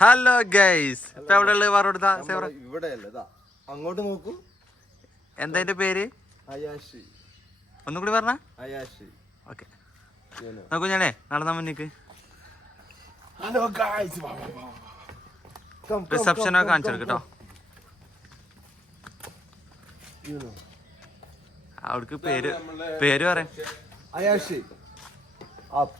Hello guys ഇപ്പൊ എവിടെ ഉള്ളത് പറഞ്ഞു സേവറ ഇവിടെ ഇതാ. അങ്ങോട്ട് നോക്കൂ. എന്താ എന്റെ പേര്? അയാഷി. ഒന്നും കൂടി പറഞ്ഞ? അയാഷി. ഓക്കെ. നോക്കൂ ഞാനേ നടന്ന മുന്നിക്ക്. ഹലോ ഗായ്സ് റിസപ്ഷനൊക്കെ കാണിച്ചു കേട്ടോ അവിടക്ക് പേര് പേര് പറയാം അയാഷി. അപ്പ്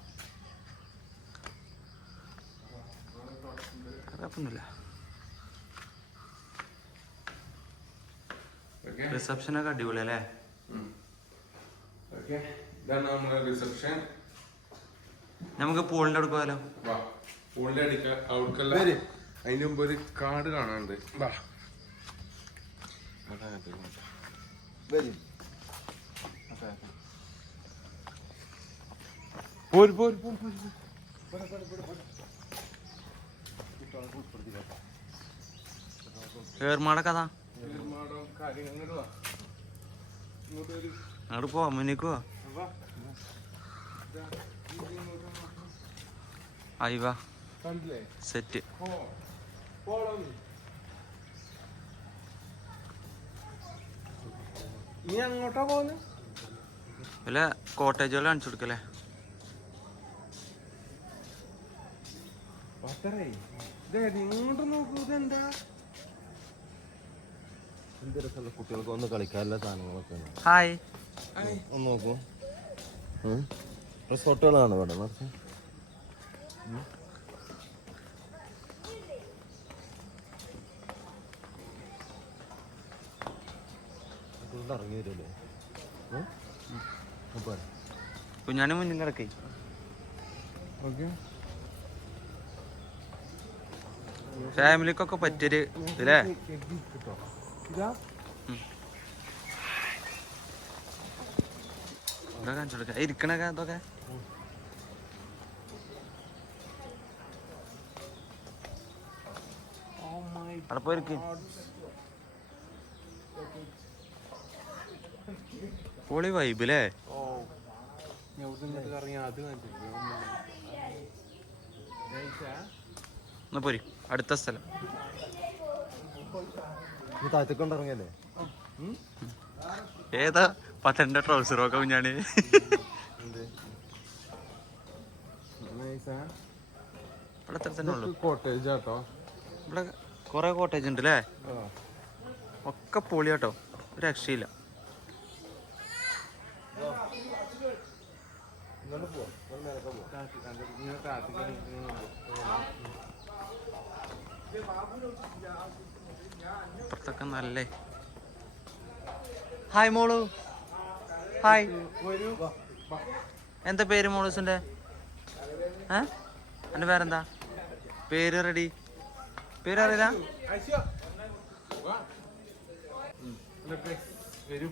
കുഴപ്പമൊന്നുമില്ല. റിസപ്ഷനൊക്കെ അടിപൊളി അല്ലേ ഓക്കെ. ഇതാണ് നമ്മുടെ റിസപ്ഷൻ നമുക്ക് പൂളിന്റെ അടുക്ക് പോയാലോ? വാ. പൂളിന്റെ അടിക്ക അവിടക്കല്ല വരി. അതിന് മുമ്പ് ഒരു കാർഡ് കാണാനുണ്ട്. വാ. വരും. പോര് പോര് പോര് പോര് ഏർമാടെ കഥ ഇങ്ങോട്ട് വരൂ അങ്ങോട്ട് പോവാ മുന്നിക്ക് പോവാ. സെറ്റ് പോ പോടാ നീ. നീ അങ്ങോട്ടാ പോന്നെ വല്ല കാണിച്ചു കൊടുക്കല്ലേ? ഇങ്ങോട്ട് നോക്കൂ ഇതെന്താ? എന്ത് രസമുള്ള കുട്ടികൾക്ക് ഒന്ന് കളിക്കാനുള്ള സാധനങ്ങളൊക്കെ ഹായ്. ഒന്ന് നോക്കൂ. റിസോർട്ടുകളാണ് ഇവിടെ നിറച്ച്. ഇറങ്ങി വരുമല്ലേ? കുഞ്ഞാണി മുന്നിൽ കിടക്കേ ഓക്കെ. ഫാമിലിക്കൊക്കെ പറ്റിയൊരു ഇല്ലേ ഇതാ ഇവിടെ കാണിച്ചു കൊടുക്ക. ഇരിക്കണൊക്കെ അതൊക്കെ അവിടെ പോയി ഇരിക്ക്. പൊളി വൈബ് അല്ലേ എന്നാ പോരി. അടുത്ത സ്ഥലം. ഈ താഴത്തേക്കൊണ്ട് ഇറങ്ങിയല്ലേ ഏതാ? പത്തന്റെ ട്രൗസറൊക്കെ കുഞ്ഞാണ്. ഇവിടെ കൊറേ തന്നെ ഉള്ളു. കോട്ടേജ് ആട്ടോ. ഇവിടെ കുറേ കോട്ടേജ് ഉണ്ട് അല്ലേ ഒക്കെ പൊളി കേട്ടോ ഒരു രക്ഷയില്ല. ഇപ്പുറത്തൊക്കെ നല്ലേ. ഹായ് മോളു. ഹായ് എന്താ പേര് മോളൂസിന്റെ? ഏ? പേരെന്താ? പേര് റെഡി. പേര് അറിയില്ല? വരൂ.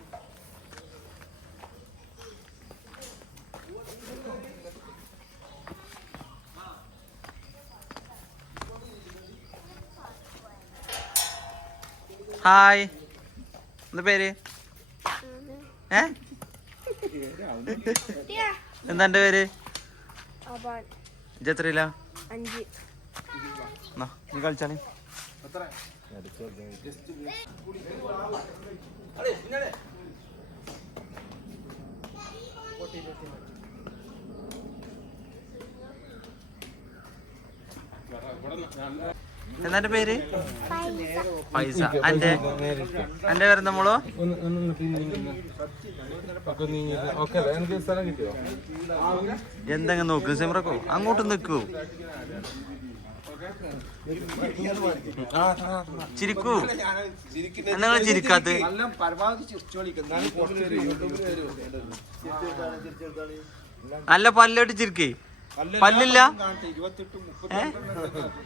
ഹായ് എന്താ പേര്? ഏ? എന്താ എന്റെ പേര്? എത്രയില്ല നീ കളിച്ചാണ് എന്താ എന്റെ പേര്? പൈസ അന്റെ അന്റെ പേര് നമ്മളോ എന്തെങ്കിലും നോക്ക്? സിമറക്കോ അങ്ങോട്ട് നിക്കൂ ചിരിക്കൂ. എന്നാ ചിരിക്കാത്ത? നല്ല പല്ലോട്ട് ചിരിക്കേ. പല്ലില്ല?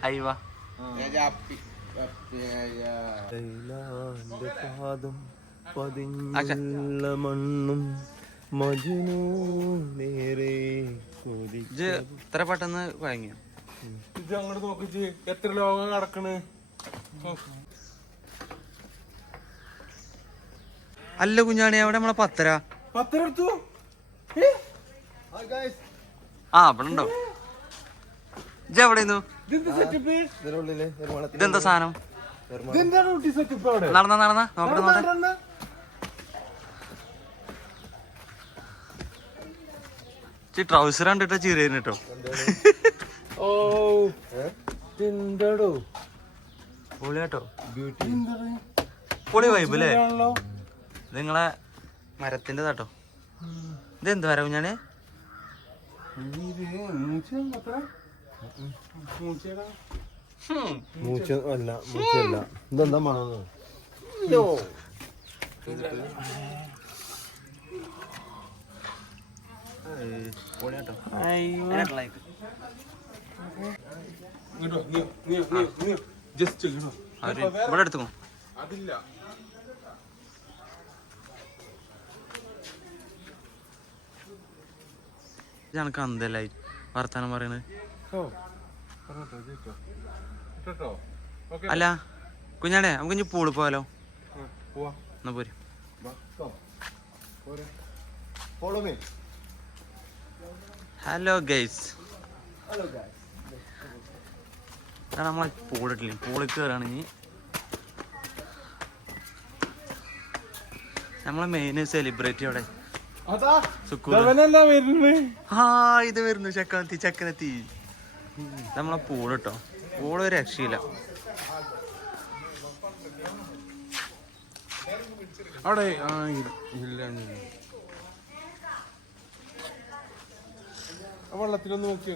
അയ്യവാ. ലൈലാന്റെ പാദം ആച്ചാ. പതിഞ്ഞുള്ള മണ്ണും മജുനു നേരെ ഇജ് ഇത്ര പെട്ടെന്ന് വാങ്ങിയോ ഇത് അങ്ങോട്ട് നോക്കി എത്ര ലോകം കടക്കണ്? അല്ല കുഞ്ഞാണി അവിടെ നമ്മളെ പത്തര. പത്തര എടുത്തു ആ അവിടെ ഉണ്ടോ? ഇജ് എവിടെയിരുന്നു ഇതെന്താ സാധനം? നടന്ന നടന്ന? നോക്കട്ടെ നോക്കട്ടെ. ട്രൗസർ കണ്ടിട്ട് കേട്ടോ. ഓ എന്താടോ പൊളി കേട്ടോ ബ്യൂട്ടി പൊളി വൈബ് അല്ലേ നിങ്ങളെ മരത്തിന്റെ കേട്ടോ ഇതെന്ത് വരവ് ഞാൻ മൂച്ച അല്ല മൂച്ചല്ല. ഇതെന്താ മണം ജസ്റ്റ് ഇവിടെ എടുത്തു അതില്ല. അന്തല്ലായി വർത്താനം പറയണത്. അല്ല കുഞ്ഞാടെ നമുക്ക് ഇനി പൂൾ പോയാലോ പോവാ. എന്നാ പോര്. ഹലോ ഗൈസ് നമ്മളെ പൂളി പൂളിൽ ഇനി. നമ്മളെ മെയിൻ സെലിബ്രിറ്റി അവിടെ. ആ ഇത് വരുന്നു. ചക്കനെത്തി ചക്കനെത്തി. നമ്മളെ പൂൾ കേട്ടോ പൂൾ ഒരു രക്ഷയില്ല. അവിടെ ആ ഇല്ല വെള്ളത്തിലൊന്ന് നോക്കി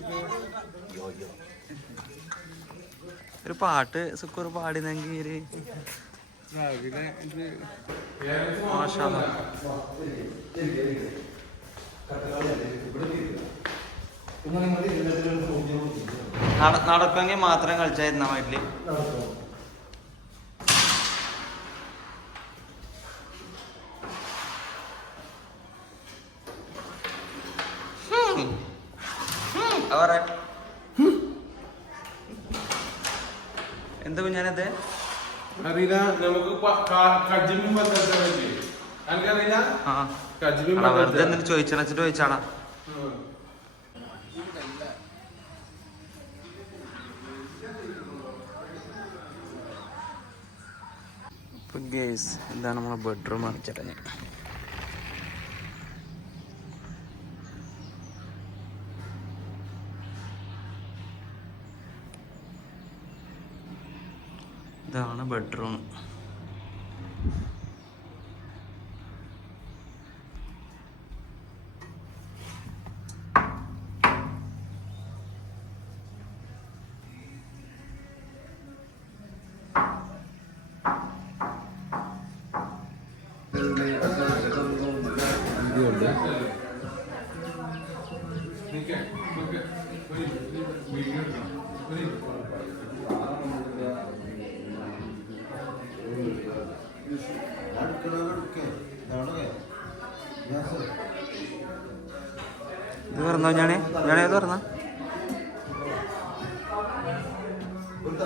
ഒരു പാട്ട് സുക്കൂർ പാടിനെങ്കിൽ മാഷാ നടക്കുമെങ്കിൽ മാത്രം കളിച്ചായിരുന്ന വീട്ടിൽ? എന്ത് കുഞ്ഞാനത്? അറിയില്ല നമുക്ക് ചോദിച്ചാണ്? പറ്റാൻ എന്താണ് നമ്മളെ ബെഡ്റൂം അടച്ചിട്ടത് ഇതാണ് ബെഡ്റൂം ഇത് പറഞ്ഞോ ഞാനേ? ഞാനേ ഇത് പറഞ്ഞ ഒരു